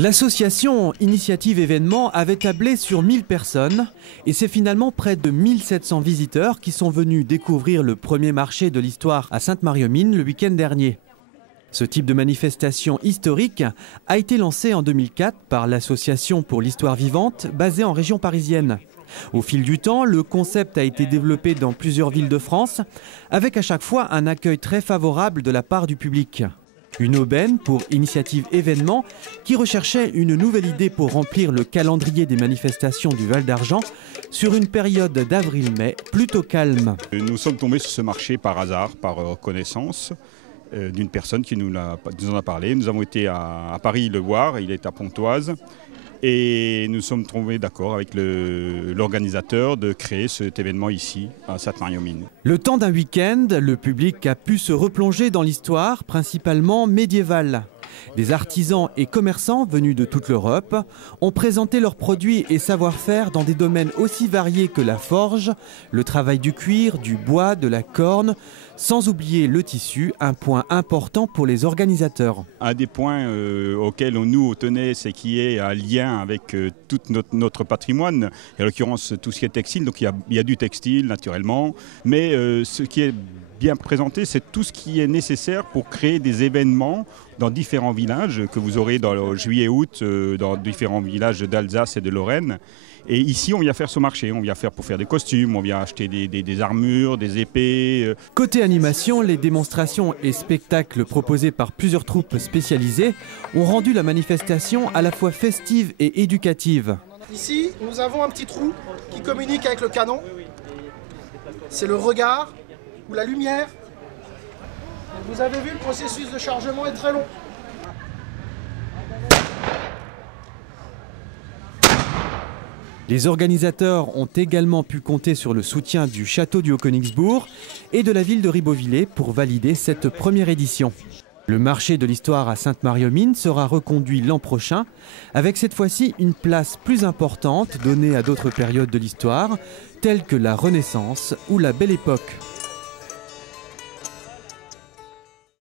L'association Initiative Événements avait tablé sur 1000 personnes et c'est finalement près de 1700 visiteurs qui sont venus découvrir le premier marché de l'histoire à Sainte-Marie-aux-Mines le week-end dernier. Ce type de manifestation historique a été lancé en 2004 par l'Association pour l'Histoire Vivante basée en région parisienne. Au fil du temps, le concept a été développé dans plusieurs villes de France avec à chaque fois un accueil très favorable de la part du public. Une aubaine pour Initiative Événements qui recherchait une nouvelle idée pour remplir le calendrier des manifestations du Val d'Argent sur une période d'avril-mai plutôt calme. Nous sommes tombés sur ce marché par hasard, par connaissance d'une personne qui nous en a parlé. Nous avons été à Paris le voir, il est à Pontoise. Et nous sommes tombés d'accord avec l'organisateur de créer cet événement ici, à Sainte-Marie-aux-Mines. Le temps d'un week-end, le public a pu se replonger dans l'histoire, principalement médiévale. Des artisans et commerçants venus de toute l'Europe ont présenté leurs produits et savoir-faire dans des domaines aussi variés que la forge, le travail du cuir, du bois, de la corne, sans oublier le tissu, un point important pour les organisateurs. Un des points auxquels on nous tenait, c'est qu'il y ait un lien avec tout notre patrimoine, en l'occurrence tout ce qui est textile. Donc il y a du textile naturellement, mais ce qui est bien présenté, c'est tout ce qui est nécessaire pour créer des événements dans différents villages que vous aurez dans le juillet-août, dans différents villages d'Alsace et de Lorraine. Et ici, on vient faire ce marché, on vient faire pour faire des costumes, on vient acheter des armures, des épées. Côté animation, les démonstrations et spectacles proposés par plusieurs troupes spécialisées ont rendu la manifestation à la fois festive et éducative. Ici, nous avons un petit trou qui communique avec le canon. C'est le regard ou la lumière. Vous avez vu, le processus de chargement est très long. Les organisateurs ont également pu compter sur le soutien du château du Haut-Königsbourg et de la ville de Ribeauvillé pour valider cette première édition. Le marché de l'histoire à Sainte-Marie-aux-Mines sera reconduit l'an prochain, avec cette fois-ci une place plus importante donnée à d'autres périodes de l'histoire, telles que la Renaissance ou la Belle Époque.